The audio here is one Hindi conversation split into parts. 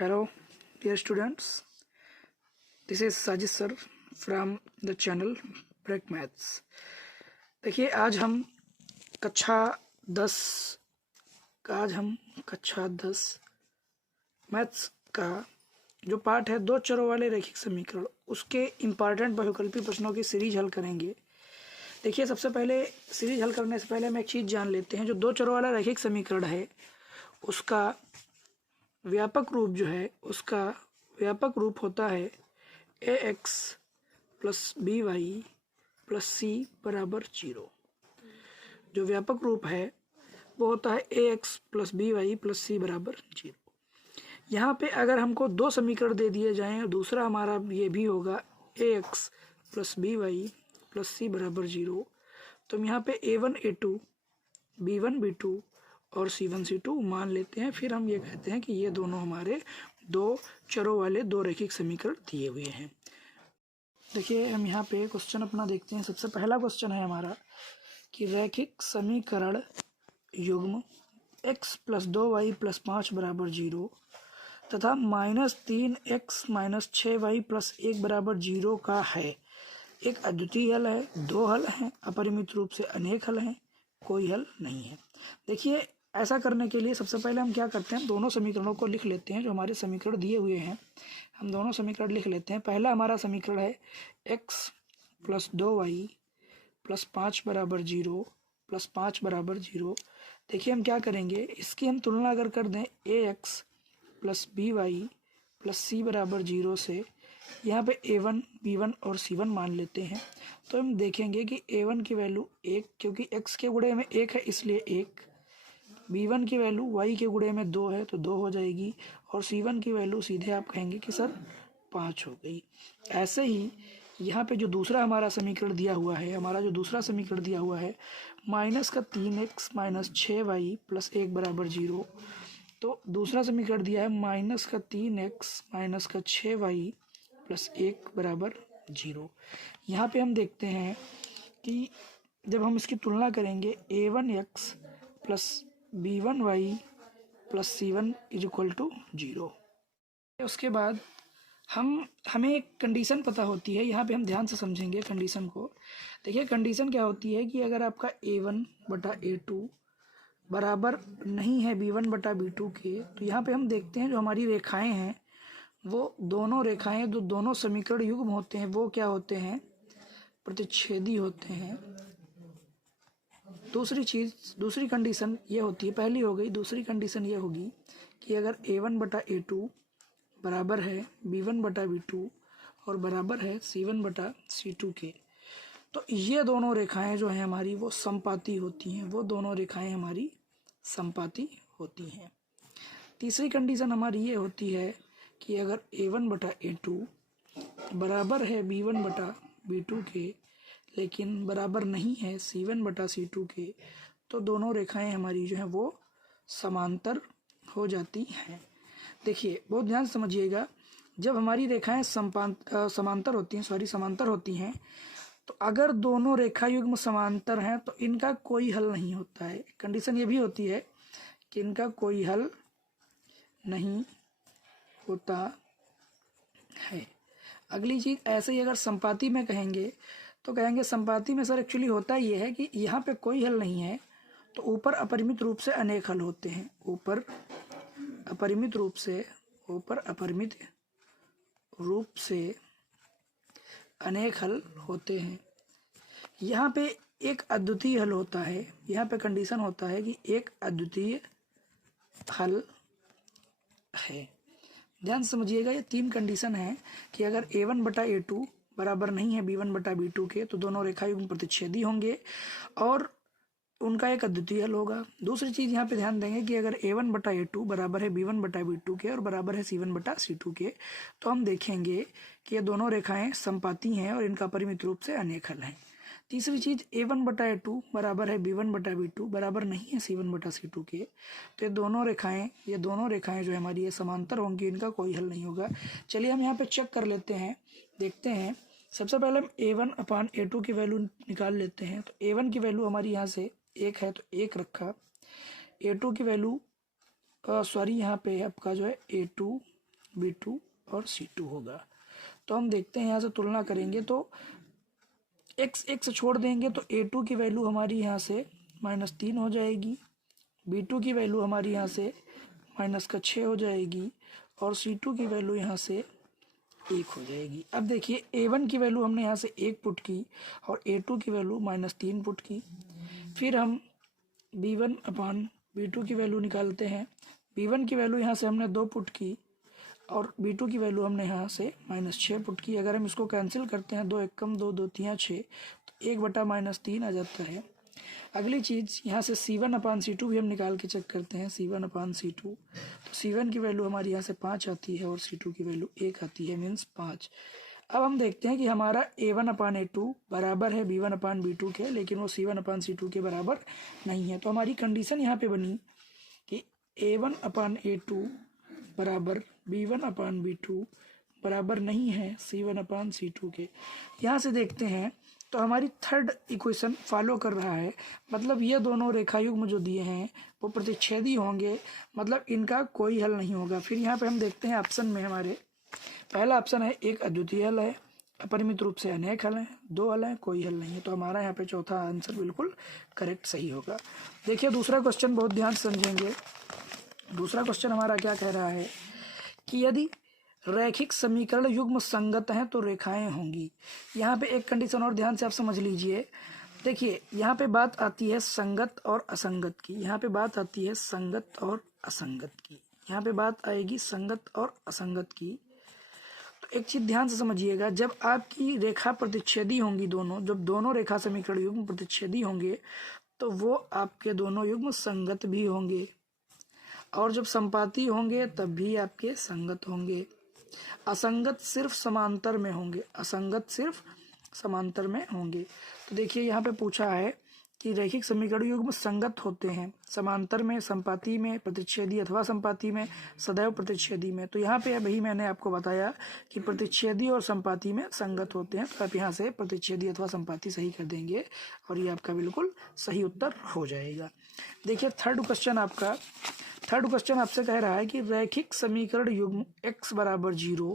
Hello, dear students. This is Sajid sir from the channel Break Maths. देखिए आज हम कक्षा 10 मैथ्स का जो पार्ट है दो चरों वाले रैखिक समीकरण उसके इम्पॉर्टेंट बहुकल्पी प्रश्नों की सीरीज हल करेंगे। देखिए सबसे पहले सीरीज हल करने से पहले हम एक चीज़ जान लेते हैं। जो दो चरों वाला रैखिक समीकरण है उसका व्यापक रूप जो है उसका व्यापक रूप होता है ax plus B Y plus सी बराबर 0। जो व्यापक रूप है वो होता है ax plus B Y plus सी बराबर 0। यहाँ पे अगर हमको दो समीकरण दे दिए जाएं और दूसरा हमारा ये भी होगा ax plus B Y plus सी बराबर 0, तो हम यहाँ पे a1 a2 b1 b2 और c1 c2 मान लेते हैं। फिर हम ये कहते हैं कि ये दोनों हमारे दो चरों वाले दो रैखिक समीकरण दिए हुए हैं। देखिए हम यहाँ पे क्वेश्चन अपना देखते हैं। सबसे पहला क्वेश्चन है हमारा कि रैखिक समीकरण युग्म x प्लस 2y प्लस 5 बराबर 0 तथा -3x माइनस 6y प्लस 1 बराबर 0 का है। एक अद्वितीय हल है, दो हल हैं, अपरिमित रूप से अनेक हल हैं, कोई हल नहीं है। देखिए ऐसा करने के लिए सबसे पहले हम क्या करते हैं, दोनों समीकरणों को लिख लेते हैं। जो हमारे समीकरण दिए हुए हैं हम दोनों समीकरण लिख लेते हैं। पहला हमारा समीकरण है x प्लस 2y प्लस 5 बराबर 0 प्लस 5 बराबर 0। देखिए हम क्या करेंगे, इसकी हम तुलना अगर कर दें ax plus B Y plus सी बराबर 0 से, यहाँ पे a1 b1 और c1 मान लेते हैं। तो हम देखेंगे कि a1 की वैल्यू 1, क्योंकि x के गुणे में 1 है इसलिए 1, b1 की वैल्यू y के गुणे में 2 है तो 2 हो जाएगी, और c1 की वैल्यू सीधे आप कहेंगे कि सर 5 हो गई। ऐसे ही यहाँ पे जो दूसरा हमारा समीकरण दिया हुआ है, हमारा जो दूसरा समीकरण दिया हुआ है -3x माइनस 6y प्लस 1 बराबर 0, तो दूसरा समीकरण दिया है -3x माइनस 6y प्लस 1 बराबर 0। यहाँ पे हम देखते हैं कि जब हम इसकी तुलना करेंगे a1x plus b1y plus c1 is equal to 0। उसके बाद हमें एक कंडीशन पता होती है। यहाँ पे हम ध्यान से समझेंगे कंडीशन को। देखिए कंडीशन क्या होती है कि अगर आपका a1 बटा a2 बराबर नहीं है b1 बटा b2 के, तो यहाँ पे हम देखते हैं जो हमारी रेखाएं हैं वो दोनों रेखाएं जो दोनों समीकरण युग्म होते हैं वो क्या होते हैं, प्रतिच्छेदी होते हैं। दूसरी कंडीशन ये होती है, पहली हो गई। दूसरी कंडीशन ये होगी कि अगर a1 बटा a2 बराबर है b1 बटा b2 और बराबर है c1 बटा c2 के, तो ये दोनों रेखाएं जो हैं हमारी वो समपाती होती हैं। वो दोनों रेखाएं हमारी समपाती होती हैं। तीसरी कंडीशन हमारी ये होती है कि अगर a1 बटा a2 बराबर है b1 बटा b2 के लेकिन बराबर नहीं है c1 बटा c2 के, तो दोनों रेखाएं हमारी जो हैं वो समांतर हो जाती हैं। देखिए बहुत ध्यान से समझिएगा, जब हमारी रेखाएं समांतर होती हैं तो अगर दोनों रेखा युग्म समांतर हैं तो इनका कोई हल नहीं होता है। कंडीशन ये भी होती है कि इनका कोई हल नहीं होता है। अगली चीज़ ऐसे ही अगर संपाती में कहेंगे तो कहेंगे संपाती में सर एक्चुअली होता ये है कि यहाँ पे कोई हल नहीं है तो ऊपर अपरिमित रूप से अनेक हल होते हैं। ऊपर अपरिमित रूप से अनेक हल होते हैं। यहाँ पे एक अद्वितीय हल होता है। यहाँ पे कंडीशन होता है कि एक अद्वितीय हल है। ध्यान समझिएगा, ये तीन कंडीशन है कि अगर a1 बटा a2 बराबर नहीं है b1 बटा b2 के तो दोनों रेखा युग्म प्रतिच्छेदी होंगे और उनका एक अद्वितीय हल होगा। दूसरी चीज़ यहाँ पे ध्यान देंगे कि अगर a1 बटा a2 बराबर है b1 बटा b2 के और बराबर है c1 बटा c2 के, तो हम देखेंगे कि ये दोनों रेखाएं समपाती हैं और इनका परिमित रूप से अनेक हल हैं। तीसरी चीज़ a1 बटा a2 बराबर है b1 बटा b2 बराबर नहीं है c1 बटा c2 के, तो ये दोनों रेखाएं जो हमारी ये समांतर होंगी, इनका कोई हल नहीं होगा। चलिए हम यहाँ पे चेक कर लेते हैं, देखते हैं। सबसे पहले हम a1 अपान a2 की वैल्यू निकाल लेते हैं। तो a1 की वैल्यू हमारी यहाँ से 1 है तो 1 रखा। a2 की वैल्यू यहाँ पे आपका जो है a2 B2 और C2 होगा। तो हम देखते हैं यहाँ से तुलना करेंगे तो x एक से छोड़ देंगे तो A2 की वैल्यू हमारी यहाँ से -3 हो जाएगी, B2 की वैल्यू हमारी यहाँ से -6 हो जाएगी और C2 की वैल्यू यहाँ से 1 हो जाएगी। अब देखिए A1 की वैल्यू हमने यहाँ से 1 पुट की और A2 की वैल्यू -3 पुट की। फिर हम B1 अपान B2 की वैल्यू निकालते हैं। B1 की वैल्यू यहाँ से हमने 2 पुट की और B2 की वैल्यू हमने यहाँ से -6 पुट की। अगर हम इसको कैंसिल करते हैं 2 एकम 2 2 3 6 तो 1/-3 आ जाता है। अगली चीज़ यहाँ से C1 अपान C2 भी हम निकाल के चेक करते हैं। C1 अपान C2 तो C1 की वैल्यू हमारी यहाँ से 5 आती है और C2 की वैल्यू 1 आती है, मीन्स 5। अब हम देखते हैं कि हमारा A1 अपान A2 बराबर है B1 अपान B2 के, लेकिन वो C1 अपान C2 के बराबर नहीं है। तो हमारी कंडीशन यहाँ पे बनी कि A1 अपान A2 बराबर B1 अपान B2 बराबर नहीं है C1 अपान C2 के। यहाँ से देखते हैं तो हमारी थर्ड इक्वेशन फॉलो कर रहा है, मतलब ये दोनों रेखायुग्म जो दिए हैं वो प्रतिच्छेदी होंगे, मतलब इनका कोई हल नहीं होगा। फिर यहाँ पे हम देखते हैं ऑप्शन में हमारे पहला ऑप्शन है एक अद्वितीय हल है, अपरिमित रूप से अनेक हल हैं, 2 हल हैं, कोई हल नहीं है। तो हमारा यहाँ पे चौथा आंसर बिल्कुल करेक्ट सही होगा। देखिए दूसरा क्वेश्चन बहुत ध्यान से समझेंगे। दूसरा क्वेश्चन हमारा क्या कह रहा है कि यदि रैखिक समीकरण युग्म संगत हैं तो रेखाएं होंगी। यहाँ पे एक कंडीशन और ध्यान से आप समझ लीजिए। देखिए यहाँ पे बात आती है संगत और असंगत की, यहाँ पे बात आती है संगत और असंगत की, यहाँ पे बात आएगी संगत और असंगत की। तो एक चीज ध्यान से समझिएगा, जब आपकी रेखा प्रतिच्छेदी होंगी दोनों, जब दोनों रेखा समीकरण युग्म प्रतिच्छेदी होंगे तो वो आपके दोनों युग्म संगत भी होंगे, और जब संपाती होंगे तब भी आपके संगत होंगे। असंगत सिर्फ समांतर में होंगे, असंगत सिर्फ समांतर में होंगे। तो देखिए यहाँ पे पूछा है कि रैखिक समीकरण युग्म संगत होते हैं समांतर में, संपाती में, प्रतिच्छेदी अथवा संपाती में, सदैव प्रतिच्छेदी में। तो यहाँ पे अभी मैंने आपको बताया कि प्रतिच्छेदी और संपाती में संगत होते हैं, तो आप यहाँ से प्रतिच्छेदी अथवा संपाती सही कर देंगे और ये आपका बिल्कुल सही उत्तर हो जाएगा। देखिए थर्ड क्वेश्चन आपसे कह रहा है कि रैखिक समीकरण युग्म x बराबर 0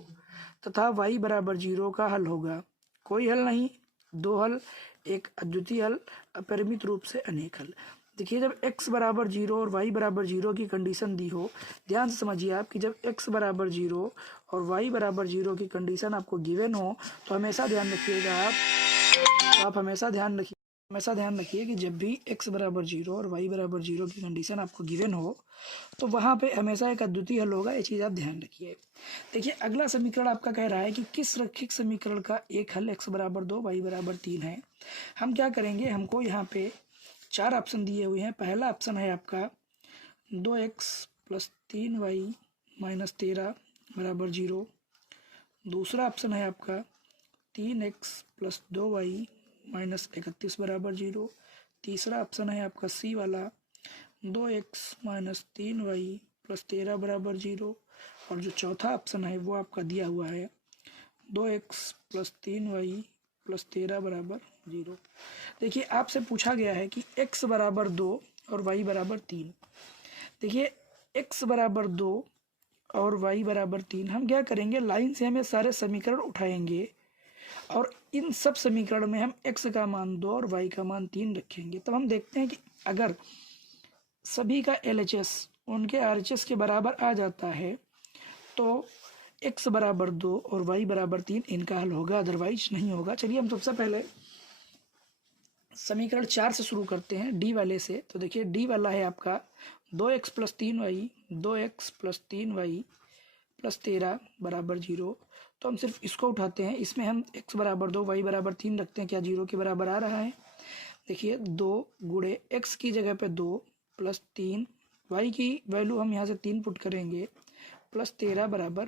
तथा y बराबर 0 का हल होगा। कोई हल नहीं, 2 हल, एक अद्वितीय हल, अपरिमित रूप से अनेक हल। देखिए जब x बराबर 0 और y बराबर 0 की कंडीशन दी हो, ध्यान से समझिए आप कि जब x बराबर 0 और y बराबर 0 की कंडीशन आपको गिवन हो तो हमेशा ध्यान रखिएगा आप हमेशा ध्यान रखिए कि जब भी x बराबर 0 और y बराबर 0 की कंडीशन आपको गिवन हो तो वहाँ पे हमेशा एक अद्वितीय हल होगा, ये चीज़ आप ध्यान रखिए। देखिए अगला समीकरण आपका कह रहा है कि किस रैखिक समीकरण का एक हल x बराबर 2 y बराबर 3 है। हम क्या करेंगे, हमको यहाँ पे 4 ऑप्शन दिए हुए हैं। पहला ऑप्शन है आपका 2x + 3y - 13 बराबर 0। दूसरा ऑप्शन है आपका 3x + 2y - 31 बराबर 0। तीसरा ऑप्शन है आपका सी वाला 2x - 3y + 13 बराबर 0। और जो चौथा ऑप्शन है वो आपका दिया हुआ है 2x + 3y + 13 बराबर 0। देखिए आपसे पूछा गया है कि x बराबर 2 और y बराबर 3। देखिए x बराबर 2 और y बराबर 3 हम क्या करेंगे, लाइन से हमें सारे समीकरण उठाएंगे और इन सब समीकरण में हम x का मान 2 और y का मान 3 रखेंगे। तब हम देखते हैं कि अगर सभी का LHS उनके RHS के बराबर आ जाता है तो x बराबर 2 और y बराबर 3 इनका हल होगा, अदरवाइज नहीं होगा। चलिए हम सबसे पहले समीकरण 4 से शुरू करते हैं, डी वाले से। तो देखिए डी वाला है आपका 2x + 3y 2x + 3y + 13 बराबर 0। तो हम सिर्फ इसको उठाते हैं, इसमें हम x बराबर 2 y बराबर 3 रखते हैं, क्या 0 के बराबर आ रहा है। देखिए 2 गुणे x की जगह पे 2 + 3 y की वैल्यू हम यहाँ से 3 पुट करेंगे + 13 बराबर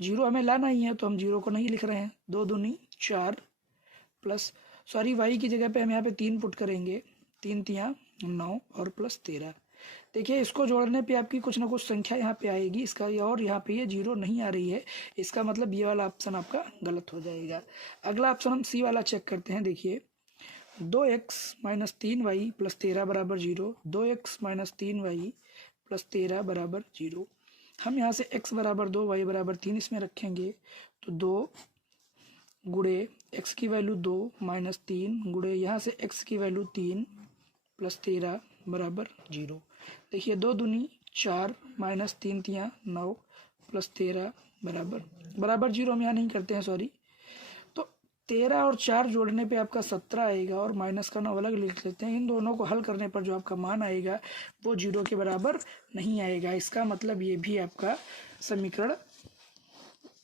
0। हमें लाना ही है तो हम 0 को नहीं लिख रहे हैं, 2 दूनी 4 प्लस y की जगह पे हम यहाँ पे 3 पुट करेंगे, 3 तियाँ 9 और +13। देखिए इसको जोड़ने पे आपकी कुछ ना कुछ संख्या यहाँ पे आएगी, इसका और यहाँ पे ये 0 नहीं आ रही है, इसका मतलब ये वाला ऑप्शन आपका गलत हो जाएगा। अगला ऑप्शन हम सी वाला चेक करते हैं। देखिए 2x - 3y + 13 बराबर 0, 2x - 3y + 13 बराबर 0। हम यहाँ से x बराबर 2 y बराबर 3 इसमें रखेंगे तो 2 गुणे x की वैल्यू 2 माइनस 3 गुणे यहाँ से x की वैल्यू 3 प्लस 13 बराबर 0। देखिए 2 दूनी 4 माइनस 3 तियाँ 9 प्लस 13 बराबर 0 हम यहाँ नहीं करते हैं, सॉरी। तो 13 और 4 जोड़ने पे आपका 17 आएगा और माइनस का 9 अलग लिख लेते हैं। इन दोनों को हल करने पर जो आपका मान आएगा वो 0 के बराबर नहीं आएगा। इसका मतलब ये भी आपका समीकरण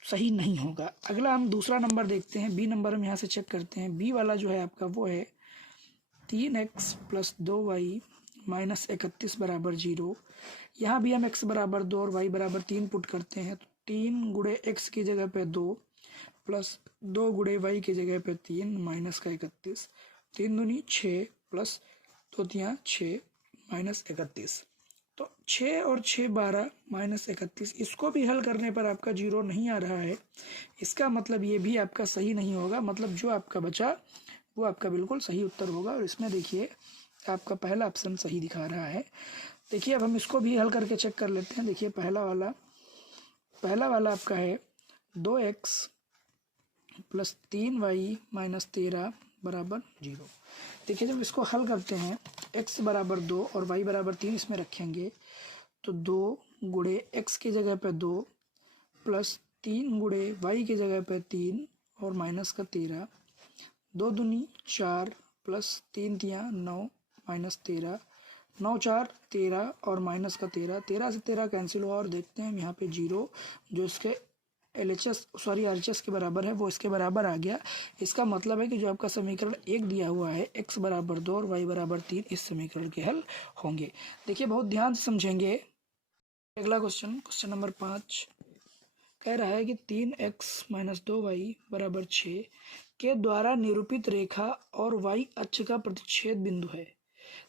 सही नहीं होगा। अगला हम दूसरा नंबर देखते हैं, बी नंबर हम यहाँ से चेक करते हैं। बी वाला जो है आपका वो है 3x प्लस 2y माइनस 31 बराबर 0। यहाँ भी हम x बराबर 2 और y बराबर 3 पुट करते हैं तो 3 गुणे x की जगह पे 2 प्लस 2 गुणे y की जगह पे 3 माइनस का 31, 3 दूनी 6 प्लस 2 तियाँ 6 माइनस 31। तो 6 और 6 12 माइनस 31, इसको भी हल करने पर आपका 0 नहीं आ रहा है। इसका मतलब ये भी आपका सही नहीं होगा। मतलब जो आपका बचा वो आपका बिल्कुल सही उत्तर होगा। और इसमें देखिए आपका पहला ऑप्शन सही दिखा रहा है। देखिए अब हम इसको भी हल करके चेक कर लेते हैं। देखिए पहला वाला आपका है 2x प्लस 3y माइनस 13 बराबर 0। देखिए जब इसको हल करते हैं x बराबर 2 और y बराबर 3 इसमें रखेंगे तो 2 गुणे x की जगह पे 2 प्लस 3 गुणे y की जगह पे 3 और माइनस का 13, 2 दूनी 4 प्लस 3 तियाँ 9 माइनस 13, 9 4 13 और माइनस का 13, 13 से 13 कैंसिल हुआ और देखते हैं यहाँ पे 0 जो इसके RHS के बराबर है वो इसके बराबर आ गया। इसका मतलब है कि जो आपका समीकरण 1 दिया हुआ है x बराबर 2 और y बराबर 3 इस समीकरण के हल होंगे। देखिए बहुत ध्यान से समझेंगे। अगला क्वेश्चन नंबर 5 कह रहा है कि 3x माइनस 2y बराबर 6 के द्वारा निरूपित रेखा और y अक्ष का प्रतिच्छेद बिंदु है।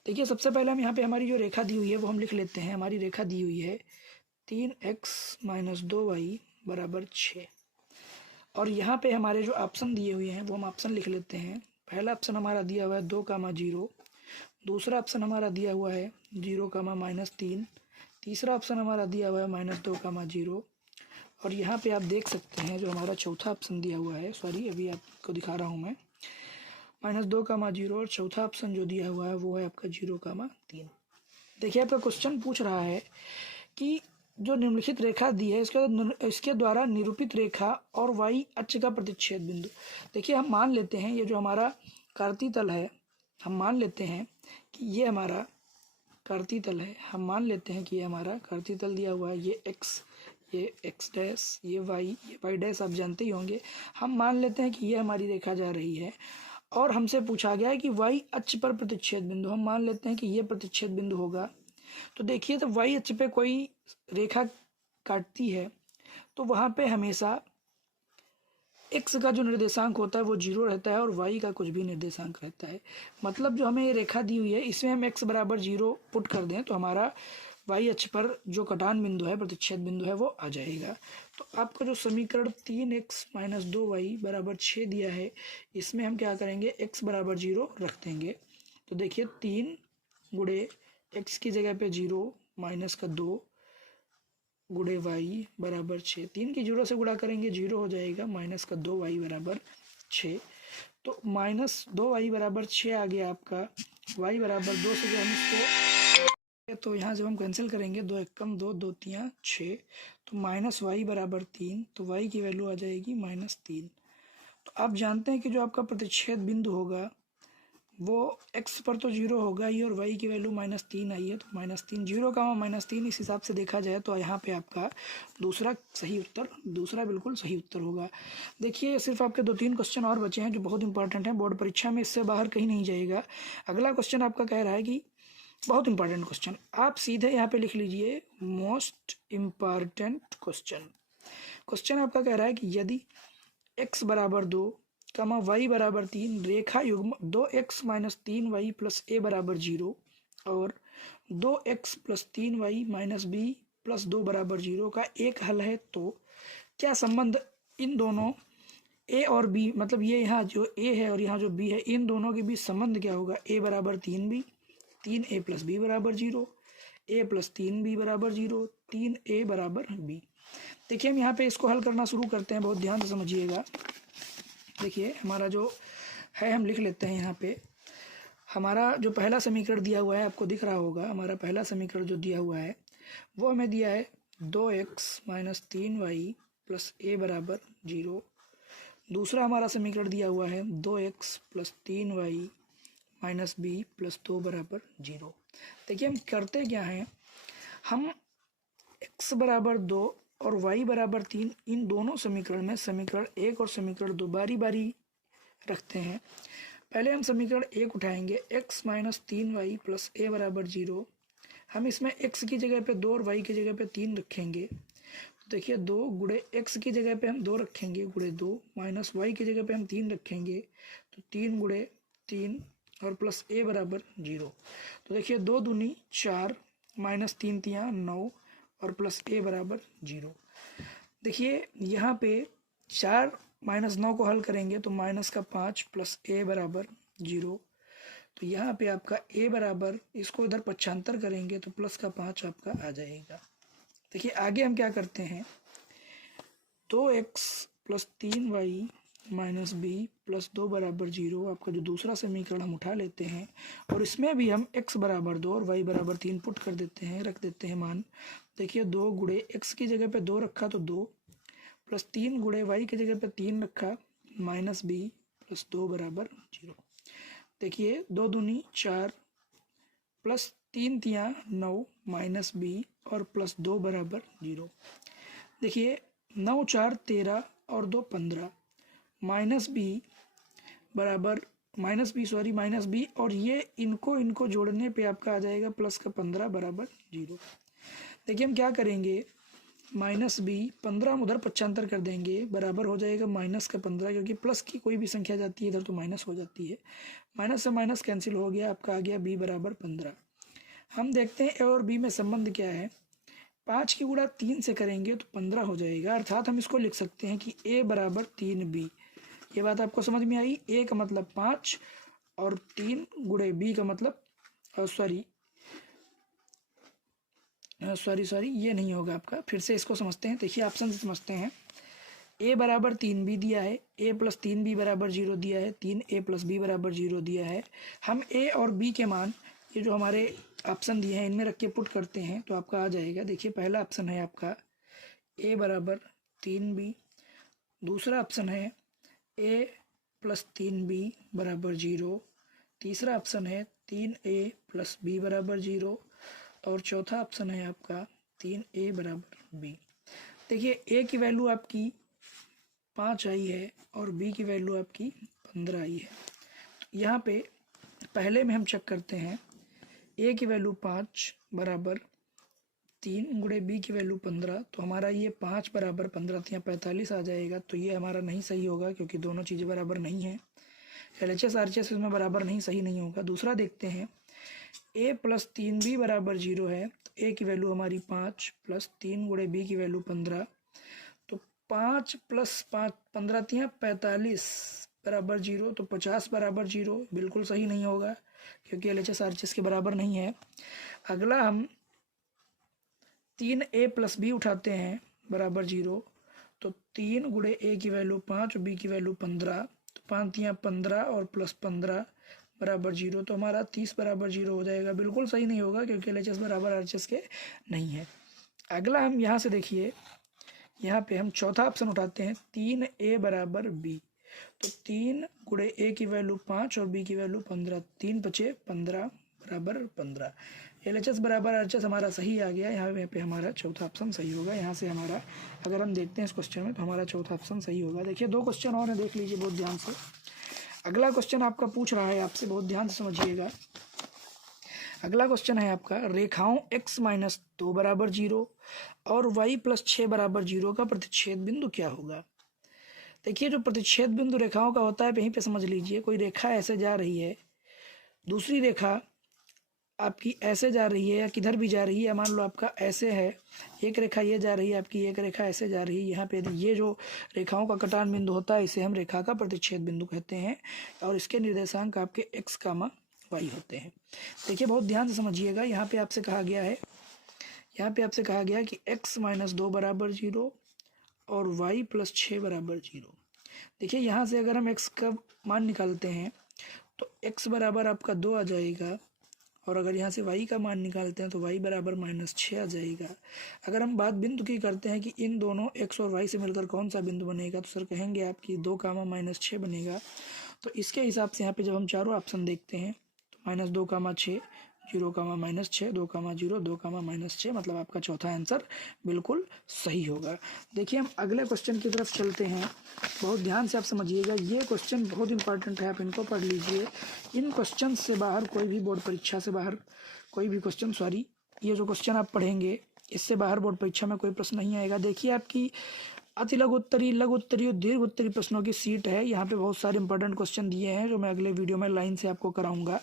देखिए सबसे पहले हम यहाँ पे हमारी जो रेखा दी हुई है वो हम लिख लेते हैं। हमारी रेखा दी हुई है 3x माइनस 2y बराबर 6 और यहाँ पे हमारे जो ऑप्शन दिए हुए हैं वो हम ऑप्शन लिख लेते हैं। पहला ऑप्शन हमारा दिया हुआ है 2, 0। दूसरा ऑप्शन हमारा दिया हुआ है 0, -3। तीसरा ऑप्शन हमारा दिया हुआ है -2, 0। और यहाँ पे आप देख सकते हैं जो हमारा चौथा ऑप्शन दिया हुआ है, सॉरी अभी आपको दिखा रहा हूँ मैं, -2, 0। और चौथा ऑप्शन जो दिया हुआ है वो है आपका 0, 3। देखिए आपका क्वेश्चन पूछ रहा है कि जो निम्नलिखित रेखा दी है इसके द्वारा निरूपित रेखा और y अक्ष का प्रतिच्छेद बिंदु। देखिए हम मान लेते हैं ये जो हमारा कार्तीय तल है, हम मान लेते हैं कि ये हमारा कार्तीय तल है। हम मान लेते हैं कि ये हमारा कार्तीय तल दिया हुआ है। ये x डैश, ये y डैश आप जानते ही होंगे। हम मान लेते हैं कि ये हमारी रेखा जा रही है और हमसे पूछा गया है कि y अक्ष पर प्रतिच्छेद बिंदु। हम मान लेते हैं कि ये प्रतिच्छेद बिंदु होगा। तो देखिए तो y अक्ष पे कोई रेखा काटती है तो वहाँ पे हमेशा x का जो निर्देशांक होता है वो 0 रहता है और y का कुछ भी निर्देशांक रहता है। मतलब जो हमें ये रेखा दी हुई है इसमें हम x बराबर 0 पुट कर दें तो हमारा y अक्ष पर जो कटान बिंदु है, प्रतिच्छेद बिंदु है, वो आ जाएगा। तो आपका जो समीकरण 3x माइनस 2y बराबर 6 दिया है इसमें हम क्या करेंगे, x बराबर 0 रख देंगे। तो देखिए 3 गुणे x की जगह पे 0 माइनस का 2 गुणे y बराबर 6। 3 की 0 से गुणा करेंगे 0 हो जाएगा, माइनस का 2y बराबर 6। तो माइनस 2y बराबर 6 आ गया आपका। y बराबर 2 से जो हम इसको तो यहाँ जब हम कैंसिल करेंगे 2 एक कम 2, 2 तियाँ 6, तो माइनस y बराबर 3, तो y की वैल्यू आ जाएगी -3। तो आप जानते हैं कि जो आपका प्रतिच्छेद बिंदु होगा वो x पर तो 0 होगा ही और y की वैल्यू -3 आई है। तो -3, 0 का -3 इस हिसाब से देखा जाए तो यहाँ पे आपका दूसरा बिल्कुल सही उत्तर होगा। देखिए सिर्फ आपके 2-3 क्वेश्चन और बचे हैं जो बहुत इंपॉर्टेंट हैं, बोर्ड परीक्षा में इससे बाहर कहीं नहीं जाएगा। अगला क्वेश्चन आपका कह रहा है कि बहुत इंपॉर्टेंट क्वेश्चन, आप सीधे यहाँ पे लिख लीजिए मोस्ट इम्पॉर्टेंट क्वेश्चन आपका कह रहा है कि यदि x बराबर 2, y बराबर 3 रेखा युग्म 2x minus 3y plus a बराबर 0 और 2x plus 3y minus b plus 2 बराबर 0 का एक हल है, तो क्या संबंध इन दोनों a और b, मतलब ये यहाँ जो a है और यहाँ जो b है, इन दोनों के बीच संबंध क्या होगा। a बराबर 3b, 3a प्लस b बराबर 0, a प्लस 3b बराबर 0, 3a बराबर b। देखिए हम यहाँ पे इसको हल करना शुरू करते हैं, बहुत ध्यान से समझिएगा। देखिए हमारा जो है हम लिख लेते हैं। यहाँ पे हमारा जो पहला समीकरण दिया हुआ है, आपको दिख रहा होगा, हमारा पहला समीकरण जो दिया हुआ है वो हमें दिया है 2x minus 3y plus a बराबर 0। दूसरा हमारा समीकरण दिया हुआ है 2x plus 3y minus b plus 2 बराबर 0। देखिए हम करते क्या हैं, हम x बराबर 2 और y बराबर 3 इन दोनों समीकरण में समीकरण 1 और समीकरण 2 बारी बारी रखते हैं। पहले हम समीकरण 1 उठाएंगे, x minus 3y plus a बराबर 0। हम इसमें x की जगह पे 2 और y की जगह पे 3 रखेंगे। देखिए 2 गुणे x की जगह पे हम 2 रखेंगे गुणे 2, माइनस y की जगह पे हम 3 रखेंगे तो 3 गुणे 3 और प्लस a बराबर 0। तो देखिए 2 दूनी 4 माइनस 3 तियाँ 9 और प्लस a बराबर 0। देखिए यहाँ पे 4 माइनस 9 को हल करेंगे तो माइनस का 5 प्लस a बराबर 0। तो यहाँ पे आपका a बराबर, इसको इधर पक्षांतर करेंगे तो प्लस का 5 आपका आ जाएगा। देखिए आगे हम क्या करते हैं, 2x plus 3y minus b plus 2 बराबर 0 आपका जो दूसरा समीकरण हम उठा लेते हैं और इसमें भी हम x बराबर 2 और y बराबर 3 पुट कर देते हैं, रख देते हैं मान। देखिए 2 गुणे x की जगह पे 2 रखा तो 2, प्लस 3 गुणे y की जगह पे 3 रखा माइनस b प्लस 2 बराबर 0। देखिए 2 दूनी 4 प्लस 3 तियाँ 9 माइनस b और प्लस 2 बराबर 0। देखिए 9 4 13 और 2 15 माइनस b बराबर माइनस b और ये इनको जोड़ने पे आपका आ जाएगा प्लस का 15 बराबर 0। देखिए हम क्या करेंगे, माइनस b 15 हम उधर पक्षांतर कर देंगे, बराबर हो जाएगा माइनस का 15, क्योंकि प्लस की कोई भी संख्या जाती है इधर तो माइनस हो जाती है। माइनस से माइनस कैंसिल हो गया, आपका आ गया b बराबर 15। हम देखते हैं a और b में संबंध क्या है। 5 की गुणा 3 से करेंगे तो 15 हो जाएगा, अर्थात हम इसको लिख सकते हैं कि a बराबर 3b। ये बात आपको समझ में आई। a का मतलब 5 और 3 गुणे b का मतलब सॉरी ये नहीं होगा आपका, फिर से इसको समझते हैं। देखिए ऑप्शन से समझते हैं। a बराबर 3b दिया है, a प्लस 3b बराबर 0 दिया है, 3a प्लस b बराबर 0 दिया है। हम a और b के मान ये जो हमारे ऑप्शन दिए हैं इनमें रख के पुट करते हैं तो आपका आ जाएगा। देखिए पहला ऑप्शन है आपका a बराबर 3b, दूसरा ऑप्शन है a प्लस 3b बराबर 0, तीसरा ऑप्शन है 3a प्लस b बराबर 0 और चौथा ऑप्शन है आपका 3a बराबर b। देखिए a की वैल्यू आपकी 5 आई है और b की वैल्यू आपकी 15 आई है। यहाँ पे पहले में हम चेक करते हैं, a की वैल्यू 5 बराबर 3 गुणे b की वैल्यू 15, तो हमारा ये 5 बराबर 15 तियाँ 45 आ जाएगा। तो ये हमारा नहीं सही होगा क्योंकि दोनों चीज़ें बराबर नहीं हैं। LHS RHS इसमें बराबर नहीं, सही नहीं होगा। दूसरा देखते हैं, a प्लस 3b बराबर 0 है तो a की वैल्यू हमारी 5 प्लस 3 गुणे b की वैल्यू 15, तो 5 प्लस 5 15 तियाँ 45 बराबर 0, तो 50 बराबर 0 बिल्कुल सही नहीं होगा क्योंकि LHS RHS के बराबर नहीं है। अगला हम 3a प्लस b उठाते हैं बराबर 0, तो 3 गुणे a की वैल्यू 5 और b की वैल्यू 15, तो 5 तियाँ 15 और प्लस 15 बराबर 0, तो हमारा 30 बराबर 0 हो जाएगा। बिल्कुल सही नहीं होगा क्योंकि LHS बराबर RHS के नहीं है। अगला हम यहाँ से देखिए, यहाँ पे हम चौथा ऑप्शन उठाते हैं 3a बराबर b, तो 3 गुणे a की वैल्यू 5 और b की वैल्यू 15, 3 बचे 15 बराबर 15। LHS बराबर RHS हमारा सही आ गया। यहाँ पे हमारा चौथा ऑप्शन सही होगा। यहाँ से हमारा अगर हम देखते हैं इस क्वेश्चन में तो हमारा चौथा ऑप्शन सही होगा। देखिए 2 क्वेश्चन और हैं, देख लीजिए बहुत ध्यान से। अगला क्वेश्चन आपका पूछ रहा है आपसे, बहुत ध्यान से समझिएगा। अगला क्वेश्चन है आपका, रेखाओं x माइनस 2 बराबर 0 और y प्लस 6 बराबर 0 का प्रतिच्छेद बिंदु क्या होगा। देखिए जो प्रतिच्छेद बिंदु रेखाओं का होता है यहीं पे समझ लीजिए, कोई रेखा ऐसे जा रही है, दूसरी रेखा आपकी ऐसे जा रही है या किधर भी जा रही है। मान लो आपका ऐसे है, एक रेखा ये जा रही है आपकी, एक रेखा ऐसे जा रही है। यहाँ पे ये जो रेखाओं का कटान बिंदु होता है इसे हम रेखा का प्रतिच्छेद बिंदु कहते हैं और इसके निर्देशांक आपके x, y होते हैं। देखिए बहुत ध्यान से समझिएगा। यहाँ पे आपसे कहा गया है, यहाँ पे आपसे कहा गया कि x माइनस 2 बराबर 0 और y प्लस 6 बराबर 0। देखिए यहाँ से अगर हम x का मान निकालते हैं तो x बराबर आपका 2 आ जाएगा, और अगर यहाँ से y का मान निकालते हैं तो y बराबर माइनस 6 आ जाएगा। अगर हम बात बिंदु की करते हैं कि इन दोनों x और y से मिलकर कौन सा बिंदु बनेगा, तो सर कहेंगे आपकी 2 कामा माइनस 6 बनेगा। तो इसके हिसाब से यहाँ पे जब हम चारों ऑप्शन देखते हैं तो माइनस 2 कामा 6, 0 कामा माइनस 6, 2 कामा 0, 2 कामा माइनस 6, मतलब आपका चौथा आंसर बिल्कुल सही होगा। देखिए हम अगले क्वेश्चन की तरफ चलते हैं। बहुत ध्यान से आप समझिएगा, ये क्वेश्चन बहुत इंपॉर्टेंट है, आप इनको पढ़ लीजिए। इन क्वेश्चन से बाहर कोई भी बोर्ड परीक्षा से बाहर कोई भी क्वेश्चन, सॉरी, ये जो क्वेश्चन आप पढ़ेंगे इससे बाहर बोर्ड परीक्षा में कोई प्रश्न नहीं आएगा। देखिए आपकी अति लघु उत्तरी, लघु उत्तरी और दीर्घ उत्तरी प्रश्नों की सीट है। यहाँ पे बहुत सारे इंपॉर्टेंट क्वेश्चन दिए हैं जो मैं अगले वीडियो में लाइन से आपको कराऊंगा।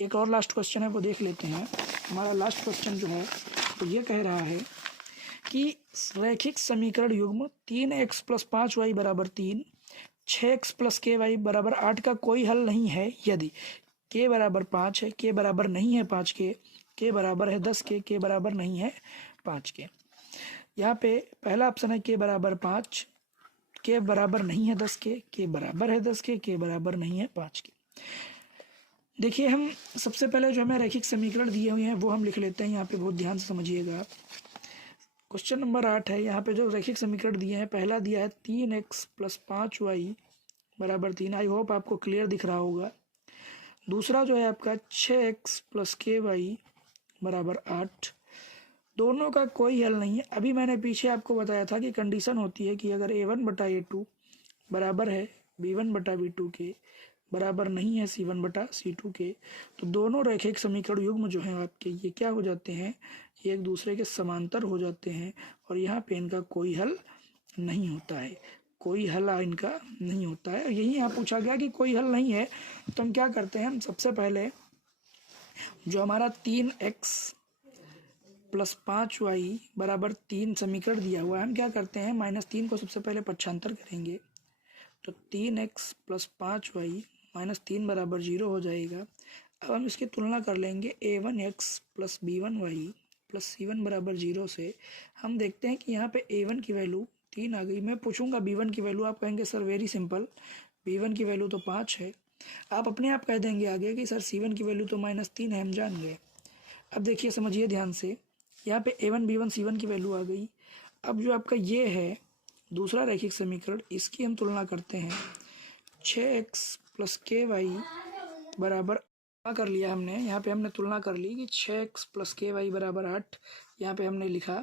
एक और लास्ट क्वेश्चन है, वो देख लेते हैं। हमारा लास्ट क्वेश्चन जो है तो ये कह रहा है कि रैखिक समीकरण युग्म 3x प्लस 5y बराबर 3, 6x प्लस k y बराबर 8 का कोई हल नहीं है यदि k बराबर 5 है, k बराबर नहीं है 5 के, k बराबर है 10 के, k बराबर नहीं है 5 के। यहाँ पे पहला ऑप्शन है k बराबर 5, k बराबर नहीं है 10 के, k बराबर है 10 के, k बराबर नहीं है 5 के। देखिए हम सबसे पहले जो हमें रैखिक समीकरण दिए हुए हैं वो हम लिख लेते हैं। यहाँ पे बहुत ध्यान से समझिएगा। क्वेश्चन नंबर 8 है। यहाँ पे जो रैखिक समीकरण दिए हैं, पहला दिया है 3x प्लस 5y बराबर 3। आई होप आपको क्लियर दिख रहा होगा। दूसरा जो है आपका 6x प्लस ky बराबर 8। दोनों का कोई हल नहीं है। अभी मैंने पीछे आपको बताया था कि कंडीशन होती है कि अगर a1 बटा a2 बराबर है b1 बटा b2 के, बराबर नहीं है c1 बटा c2 के, तो दोनों रैखिक समीकरण युग्म जो हैं आपके ये क्या हो जाते हैं, ये एक दूसरे के समांतर हो जाते हैं और यहाँ पे इनका कोई हल नहीं होता है, कोई हल इनका नहीं होता है। यही यहाँ पूछा गया कि कोई हल नहीं है, तो हम क्या करते हैं, हम सबसे पहले जो हमारा 3x प्लस 5y बराबर 3 समीकरण दिया हुआ है, हम क्या करते हैं, -3 को सबसे पहले पक्षांतर करेंगे तो 3x प्लस 5y माइनस 3 बराबर 0 हो जाएगा। अब हम इसकी तुलना कर लेंगे a1x plus b1y plus c1 बराबर 0 से। हम देखते हैं कि यहाँ पे a1 की वैल्यू 3 आ गई। मैं पूछूंगा b1 की वैल्यू, आप कहेंगे सर वेरी सिंपल, b1 की वैल्यू तो 5 है। आप अपने आप कह देंगे आगे कि सर c1 की वैल्यू तो -3 है, हम जान गए। अब देखिए समझिए ध्यान से, यहाँ पे a1 b1 c1 की वैल्यू आ गई। अब जो आपका ये है दूसरा रैखिक समीकरण, इसकी हम तुलना करते हैं। 6x प्लस ky बराबर कर लिया हमने, यहाँ पे हमने तुलना कर ली कि 6x प्लस ky बराबर 8, यहाँ पे हमने लिखा।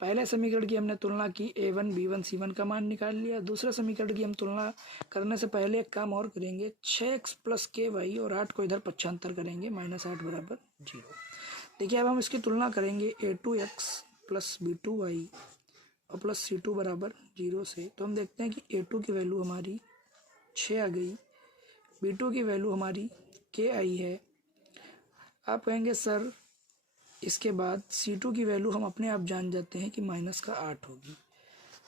पहले समीकरण की हमने तुलना की, a1 b1 c1 का मान निकाल लिया। दूसरे समीकरण की हम तुलना करने से पहले एक काम और करेंगे, 6x प्लस ky और 8 को इधर पक्षांतर करेंगे, -8 बराबर 0। देखिए अब हम इसकी तुलना करेंगे a2x प्लस b2y और प्लस c2 बराबर 0 से, तो हम देखते हैं कि a2 की वैल्यू हमारी 6 आ गई, b2 की वैल्यू हमारी k आई है। आप कहेंगे सर इसके बाद c2 की वैल्यू हम अपने आप जान जाते हैं कि -8 होगी।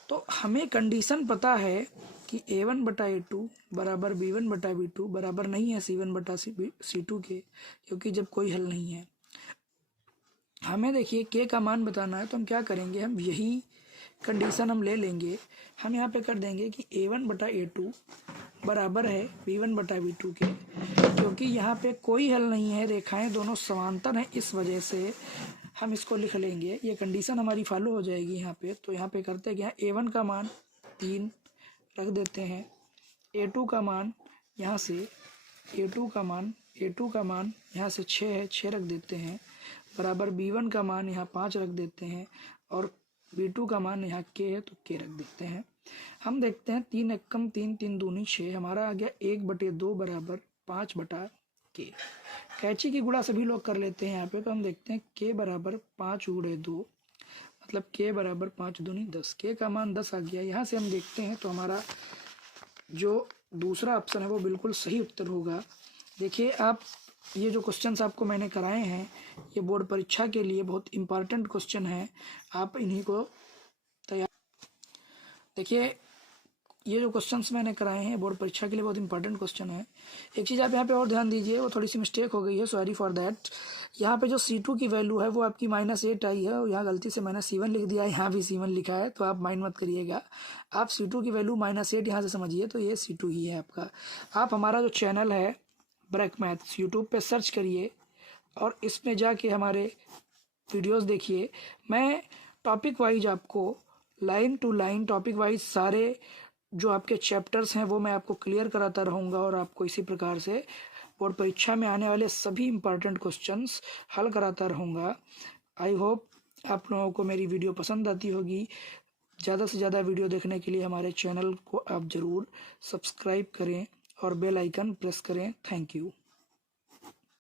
तो हमें कंडीशन पता है कि a1 बटा a2 बराबर b1 बटा b2 बराबर नहीं है c1 बटा c2 के, क्योंकि जब कोई हल नहीं है। हमें देखिए k का मान बताना है, तो हम क्या करेंगे, हम यही कंडीशन हम ले लेंगे। हम यहाँ पे कर देंगे कि a1 बटा a2 बराबर है b1 बटा b2 के, क्योंकि यहाँ पे कोई हल नहीं है, रेखाएं दोनों समांतर हैं, इस वजह से हम इसको लिख लेंगे। ये कंडीशन हमारी फॉलो हो जाएगी यहाँ पे। तो यहाँ पे करते हैं कि यहाँ a1 का मान 3 रख देते हैं, a2 का मान यहाँ से a2 का मान यहाँ से 6 है, 6 रख देते हैं, बराबर b1 का मान यहाँ 5 रख देते हैं और b2 का मान यहाँ k है तो k रख देते हैं। हम देखते हैं 3 एकम 3, 3 दूनी 6, हमारा आ गया 1/2 बराबर 5 k। कैंची की गुणा सभी लोग कर लेते हैं यहाँ पे, तो हम देखते हैं k बराबर 5 गुणे 2, मतलब k बराबर 5 दूनी 10, k का मान 10 आ गया। यहाँ से हम देखते हैं तो हमारा जो दूसरा ऑप्शन है वो बिल्कुल सही उत्तर होगा। देखिए आप, ये जो क्वेश्चंस आपको मैंने कराए हैं ये बोर्ड परीक्षा के लिए बहुत इंपॉर्टेंट क्वेश्चन है, आप इन्हीं को तैयार। देखिए ये जो क्वेश्चंस मैंने कराए हैं बोर्ड परीक्षा के लिए बहुत इंपॉर्टेंट क्वेश्चन है। एक चीज़ आप यहाँ पे और ध्यान दीजिए, वो थोड़ी सी मिस्टेक हो गई है, सॉरी फॉर दैट। यहाँ पे जो C2 की वैल्यू है वो आपकी -8 आई है, और यहाँ गलती से मैंने C1 लिख दिया है, यहाँ भी C1 लिखा है, तो आप माइंड मत करिएगा। आप C2 की वैल्यू -8 यहाँ से समझिए, तो ये C2 ही है आपका। आप हमारा जो चैनल है ब्रेक मैथ्स यूट्यूब पे सर्च करिए और इसमें जाके हमारे वीडियोस देखिए। मैं टॉपिक वाइज आपको line to line topic wise सारे जो आपके चैप्टर्स हैं वो मैं आपको क्लियर कराता रहूँगा, और आपको इसी प्रकार से बोर्ड परीक्षा में आने वाले सभी इम्पॉर्टेंट क्वेश्चंस हल कराता रहूँगा। आई होप आप लोगों को मेरी वीडियो पसंद आती होगी। ज़्यादा से ज़्यादा वीडियो देखने के लिए हमारे चैनल को आप ज़रूर सब्सक्राइब करें और बेल आइकन प्रेस करें। Thank you.